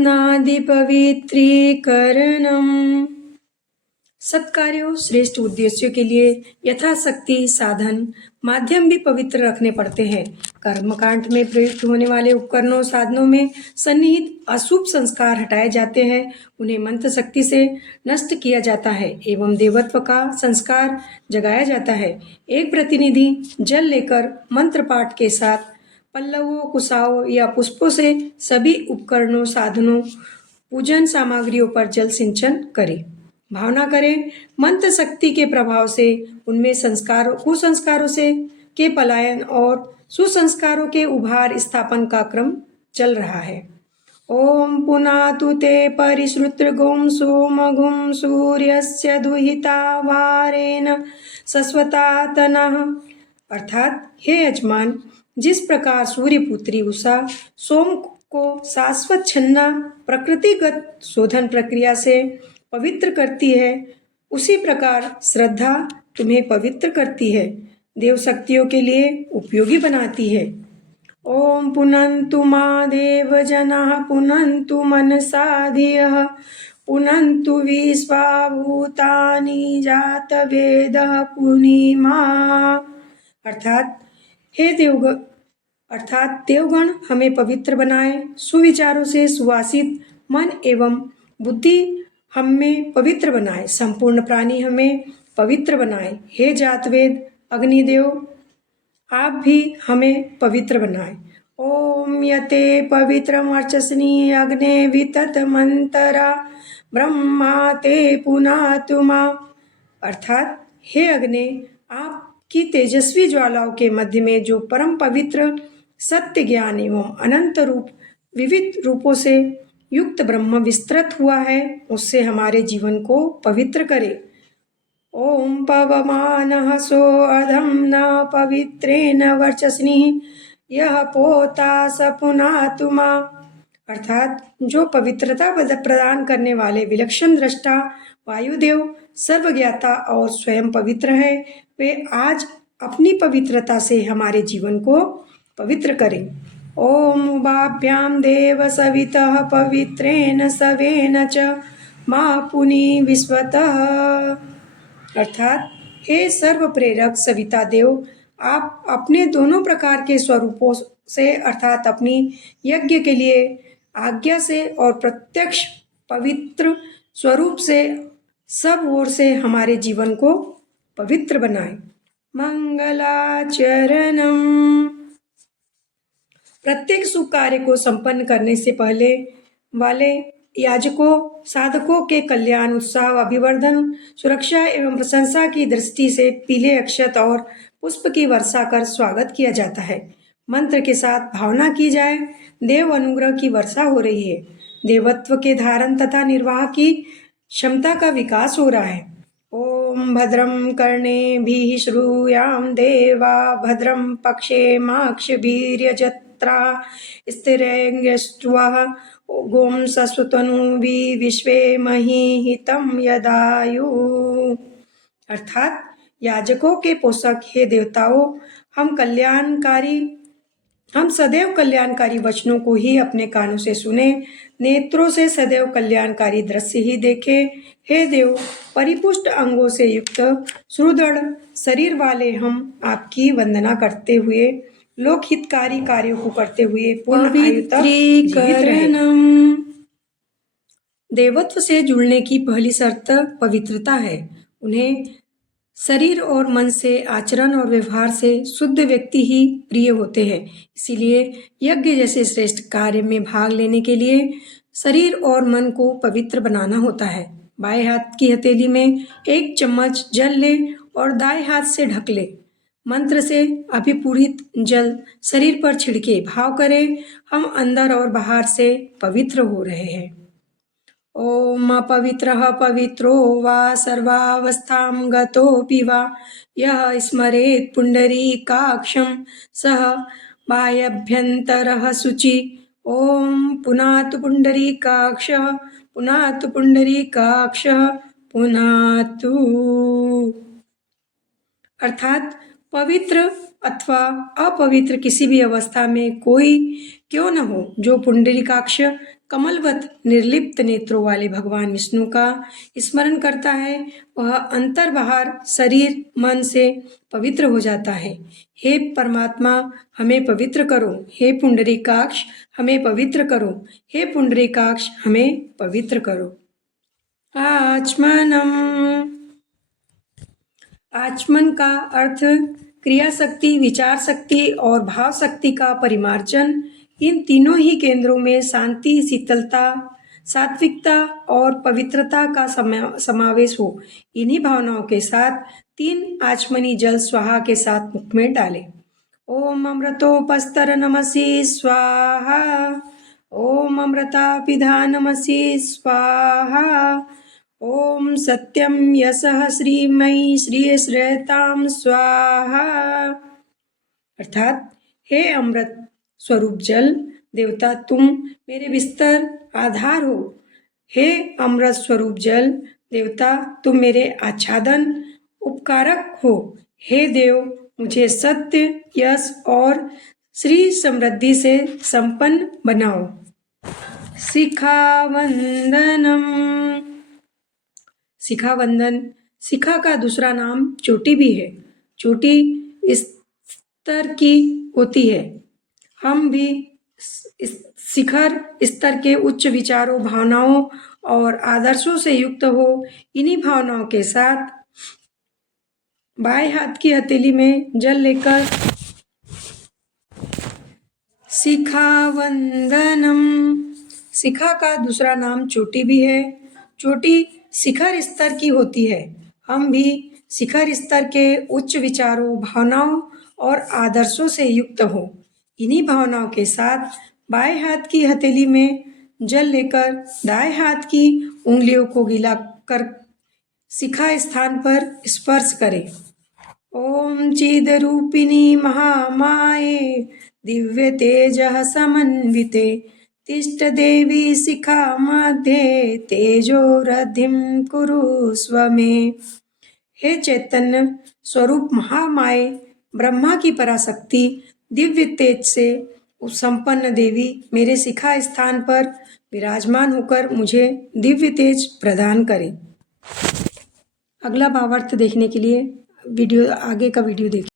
साधनादि पवित्रीकरणम। सत्कार्यों श्रेष्ठ उद्देश्यों के लिए यथाशक्ति साधन माध्यम भी पवित्र रखने पड़ते हैं। कर्मकांड में प्रयुक्त होने वाले उपकरणों साधनों में सन्निहित अशुभ संस्कार हटाए जाते हैं, उन्हें मंत्र शक्ति से नष्ट किया जाता है एवं देवत्व का संस्कार जगाया जाता है। एक प्रतिनिधि जल लेकर मंत्र पाठ के साथ पल्लवों, कुशाओं या पुष्पों से सभी उपकरणों, साधनों, पूजन सामग्रियों पर जल सिंचन करे। भावना करें, मंत्र शक्ति के प्रभाव से उनमें कुसंस्कारों से के पलायन और सुसंस्कारों के उभार स्थापन का क्रम चल रहा है। ओम पुनातु ते परिश्रुत्र गुम सोम गुम सूर्यस्य दुहिता वारेण सस्वता तनः। अर्थात हे यजमान, जिस प्रकार सूर्यपुत्री उषा सोम को शाश्वत छन्ना प्रकृतिगत शोधन प्रक्रिया से पवित्र करती है, उसी प्रकार श्रद्धा तुम्हें पवित्र करती है, देव शक्तियों के लिए उपयोगी बनाती है। ओम पुनन्तु मा देव जनाः पुनन्तु मनसा धियः पुनन्तु विश्वा भूतानि जात वेदः पुनीमा। अर्थात देवगण हमें पवित्र बनाए, सुविचारों से सुवासित मन एवं बुद्धि हमें पवित्र बनाए, संपूर्ण प्राणी हमें पवित्र बनाए। हे जातवेद अग्निदेव, आप भी हमें पवित्र बनाए। ओम यते पवित्रम अर्चसनी अग्ने वितत मंतरा ब्रह्मा ते पुनातु मा। अर्थात हे अग्नि, आपकी तेजस्वी ज्वालाओं के मध्य में जो परम पवित्र सत्य ज्ञान एवं अनंत रूप विविध रूपों से युक्त ब्रह्म विस्तृत हुआ है, उससे हमारे जीवन को पवित्र करे। ओम पवमानः सो अधम न पवित्रेण वर्चस्नि यह पोता स पुनातु मा। अर्थात जो पवित्रता प्रदान करने वाले विलक्षण दृष्टा वायुदेव सर्वज्ञाता और स्वयं पवित्र है, वे आज अपनी पवित्रता से हमारे जीवन को पवित्र करें। ओम उभाभ्याम देव सवितः पवित्रेण सवेन च मा पुनि विश्वतः। अर्थात हे सर्व प्रेरक सविता देव, आप अपने दोनों प्रकार के स्वरूपों से अर्थात अपनी यज्ञ के लिए आज्ञा से और प्रत्यक्ष पवित्र स्वरूप से सब ओर से हमारे जीवन को पवित्र बनाए। मंगलाचरणम। प्रत्येक शुभ कार्य को संपन्न करने से पहले वाले याजकों, साधकों के कल्याण, उत्साह, अभिवर्धन, सुरक्षा एवं प्रशंसा की दृष्टि से पीले अक्षत और पुष्प की वर्षा कर स्वागत किया जाता है। मंत्र के साथ भावना की जाए, देव अनुग्रह की वर्षा हो रही है, देवत्व के धारण तथा निर्वाह की क्षमता का विकास हो रहा है। ओम भद्रम कर्णेभिः श्रूयाम देवा भद्रम पक्षेमाक्षभिर्यजत्रा स्थिरैर्यष्ट्वः गोम सस्वतनुभिः विश्वे महीहितं यदायुः। अर्थात याजकों के पोषक हे देवताओं, हम सदैव कल्याणकारी वचनों को ही अपने कानों से सुने, नेत्रों से सदैव कल्याणकारी दृश्य ही देखे। हे देव, परिपुष्ट अंगों से युक्त सुदृढ़ शरीर वाले हम आपकी वंदना करते हुए, लोकहितकारी कार्यों को करते हुए पूर्ण आयु तक जीवित रहे। देवत्व से जुड़ने की पहली शर्त पवित्रता है। उन्हें शरीर और मन से, आचरण और व्यवहार से शुद्ध व्यक्ति ही प्रिय होते हैं। इसीलिए यज्ञ जैसे श्रेष्ठ कार्य में भाग लेने के लिए शरीर और मन को पवित्र बनाना होता है। बाएं हाथ की हथेली में 1 चम्मच जल ले और दाएं हाथ से ढक ले। मंत्र से अभिपूरित जल शरीर पर छिड़के भाव करें, हम अंदर और बाहर से पवित्र हो रहे हैं। ओम अपवित्रः पवित्रो वा सर्वावस्थां गतोऽपि वा यः स्मरेत् पुण्डरीकाक्षं सः बाह्याभ्यन्तरः शुचि। ओम पुनातु पुण्डरीकाक्षः पुनातु पुण्डरीकाक्षः पुनातु। अर्थात पवित्र अथवा अपवित्र किसी भी अवस्था में कोई क्यों न हो, जो पुंडरीकाक्ष कमलवत निर्लिप्त नेत्रों वाले भगवान विष्णु का स्मरण करता है, वह अंतर बाहर शरीर मन से पवित्र हो जाता है। हे परमात्मा, हमें पवित्र करो। हे पुंडरीकाक्ष, हमें पवित्र करो। हे पुंडरीकाक्ष, हमें पवित्र करो। आचमनम। आचमन का अर्थ क्रिया शक्ति, विचार शक्ति और भाव शक्ति का परिमार्जन। इन तीनों ही केंद्रों में शांति, शीतलता, सात्विकता और पवित्रता का समावेश हो। इन्हीं भावनाओं के साथ 3 आचमनी जल स्वाहा के साथ मुख में डालें। ओम अमृतोपस्तर नमसि स्वाहा। ओम अमृतापिधा नमसि स्वाहा। ओम सत्यम यशः श्रीमयी श्रीयश्रेयताम स्वाहा। अर्थात हे अमृत स्वरूप जल देवता, तुम मेरे बिस्तर आधार हो। हे अमृत स्वरूप जल देवता, तुम मेरे आच्छादन उपकारक हो। हे देव, मुझे सत्य, यश और श्री समृद्धि से संपन्न बनाओ। शिखा वंदनम। शिखा वंदन। शिखा का दूसरा नाम चोटी भी है। चोटी स्तर की होती है। हम भी शिखर स्तर के उच्च विचारों, भावनाओं और आदर्शों से युक्त हो। इन्हीं भावनाओं के साथ बाएं हाथ की हथेली में जल लेकर शिखा वंदनम। शिखा का दूसरा नाम चोटी भी है। चोटी शिखर स्तर की होती है। हम भी शिखर स्तर के उच्च विचारों, भावनाओं और आदर्शों से युक्त हो। इन्हीं भावनाओं के साथ बाएं हाथ की हथेली में जल लेकर दाएं हाथ की उंगलियों को गीला कर शिखा स्थान पर स्पर्श करें। ओम चिद रूपिणी महामाये दिव्य तेजः समन्विते तिष्ठ देवी शिखा मध्ये तेजो रधिम कुरु स्वमे। हे चैतन्य स्वरूप महामाये, ब्रह्मा की पराशक्ति, दिव्य तेज से संपन्न देवी, मेरे शिखा स्थान पर विराजमान होकर मुझे दिव्य तेज प्रदान करें। अगला भावार्थ देखने के लिए आगे का वीडियो देखें।